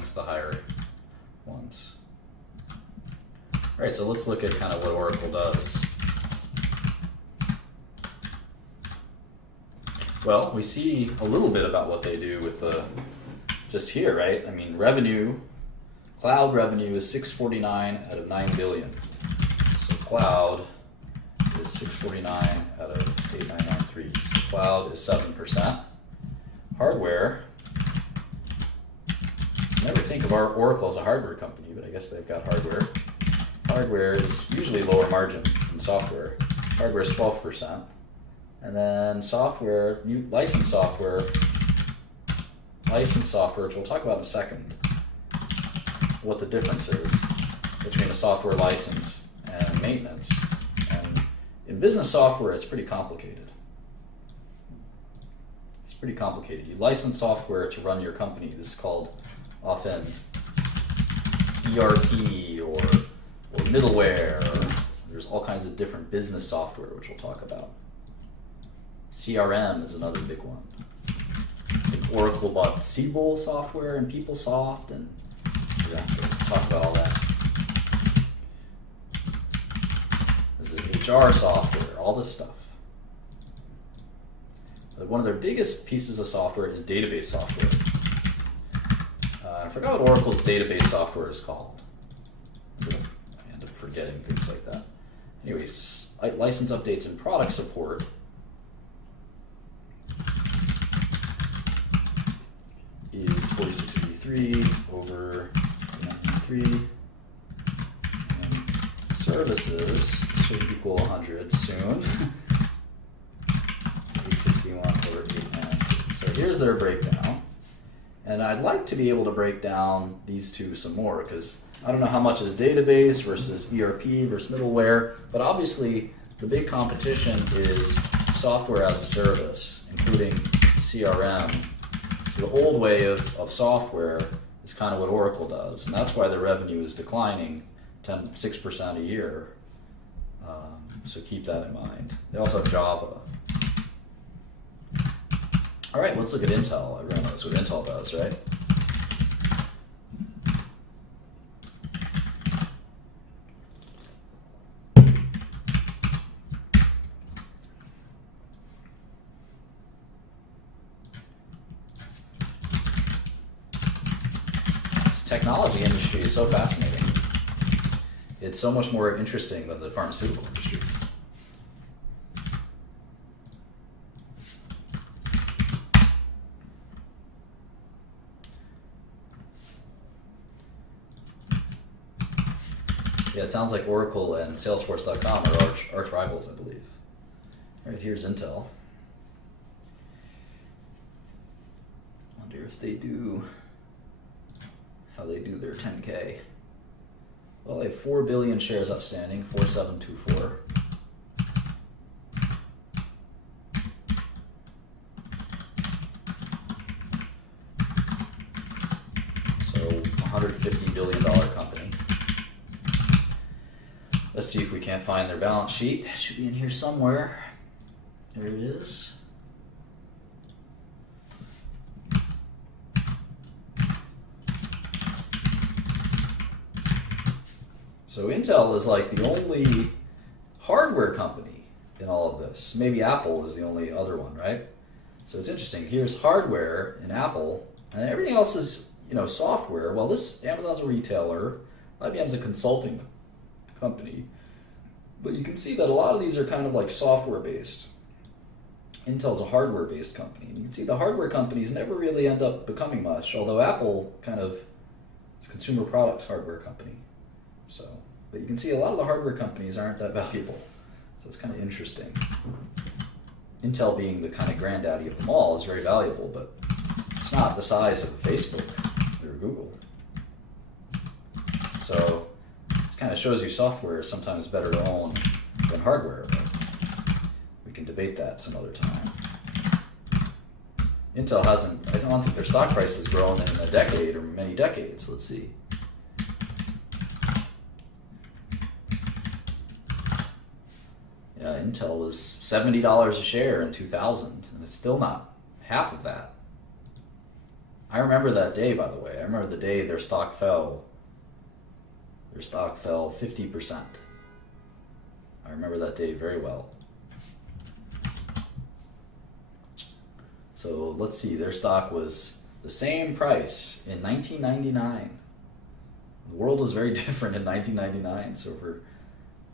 amongst the higher ones. All right, so let's look at kind of what Oracle does. Well, we see a little bit about what they do with the, just here, right? I mean, revenue, cloud revenue is 649 out of 9 billion. So cloud is 649 out of 8993. So cloud is 7%. Hardware, never think of our Oracle as a hardware company, but I guess they've got hardware. Hardware is usually lower margin than software. Hardware is 12%. And then software, new licensed software, which we'll talk about in a second, what the difference is between a software license and maintenance. And in business software, it's pretty complicated. It's pretty complicated. You license software to run your company. This is called often ERP or middleware. There's all kinds of different business software, which we'll talk about. CRM is another big one. I think Oracle bought Siebel software and PeopleSoft, and we have to talk about all that. This is HR software, all this stuff. But one of their biggest pieces of software is database software. I forgot what Oracle's database software is called. I end up forgetting things like that. Anyways, license updates and product support is 4683 over 93, and services should equal 100 soon. 861 over 890. So here's their breakdown, and I'd like to be able to break down these two some more, because I don't know how much is database versus ERP versus middleware, but obviously the big competition is software as a service, including CRM. So the old way of software is kind of what Oracle does, and that's why their revenue is declining 6% a year. So keep that in mind. They also have Java. All right, let's look at Intel. Everyone knows what Intel does, right? Technology industry is so fascinating. It's so much more interesting than the pharmaceutical industry. Yeah, it sounds like Oracle and Salesforce.com are arch rivals, I believe. All right, here's Intel. Wonder if they do how they do their 10K. Well, they have 4 billion shares outstanding, 4724. So $150 billion company. Let's see if we can't find their balance sheet. It should be in here somewhere. There it is. So Intel is like the only hardware company in all of this. Maybe Apple is the only other one, right? So it's interesting. Here's hardware in Apple, and everything else is, software. Well, Amazon's a retailer, IBM's a consulting company, but you can see that a lot of these are kind of like software-based. Intel's a hardware-based company, and you can see the hardware companies never really end up becoming much, although Apple kind of is a consumer products hardware company. So, but you can see a lot of the hardware companies aren't that valuable. So it's kind of interesting. Intel being the kind of granddaddy of them all is very valuable, but it's not the size of Facebook or Google. So it kind of shows you software is sometimes better to own than hardware, but we can debate that some other time. Intel hasn't, I don't think their stock price has grown in a decade or many decades. Let's see. Intel was $70 a share in 2000, and it's still not half of that. I remember that day, by the way. I remember the day their stock fell. Their stock fell 50%. I remember that day very well. So let's see, their stock was the same price in 1999. The world was very different in 1999. So for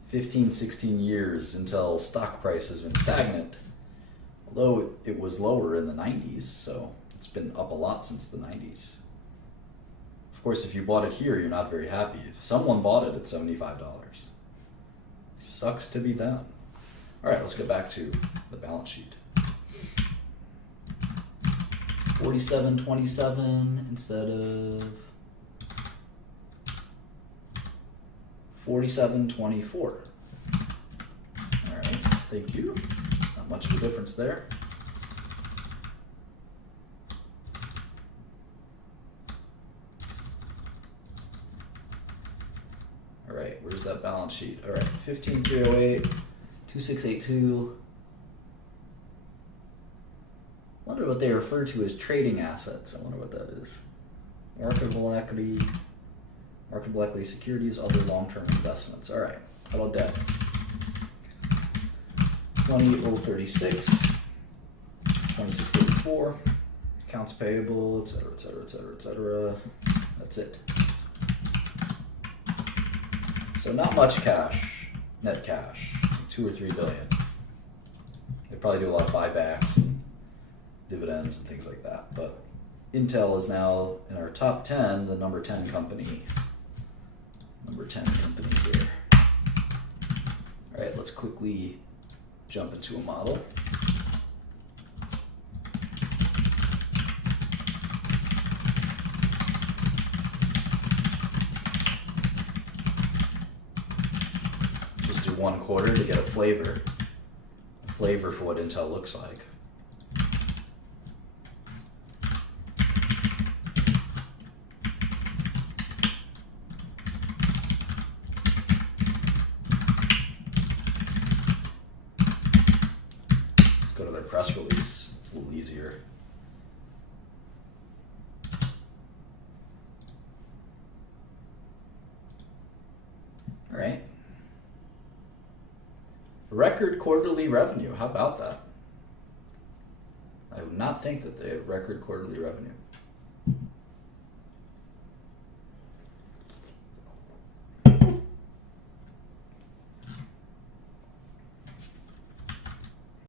15, 16 years, Intel stock price has been stagnant, although it was lower in the 90s, so it's been up a lot since the 90s. Of course, if you bought it here, you're not very happy. If someone bought it at $75, sucks to be them. All right, let's get back to the balance sheet. 47.27 instead of 47.24. All right, thank you. Not much of a difference there. All right, where's that balance sheet? All right, 15.308, 2682. I wonder what they refer to as trading assets. I wonder what that is. Marketable equity securities, other long-term investments. All right, how about debt? 20,036, 2634, accounts payable, etc., etc., etc., etc. That's it. So not much cash, net cash, 2 or 3 billion. They probably do a lot of buybacks and dividends and things like that. But Intel is now in our top 10, the number 10 company. Number 10 company here. All right, let's quickly jump into a model. Just do 1 quarter to get a flavor for what Intel looks like. Go to their press release. It's a little easier. All right. Record quarterly revenue. How about that? I would not think that they have record quarterly revenue.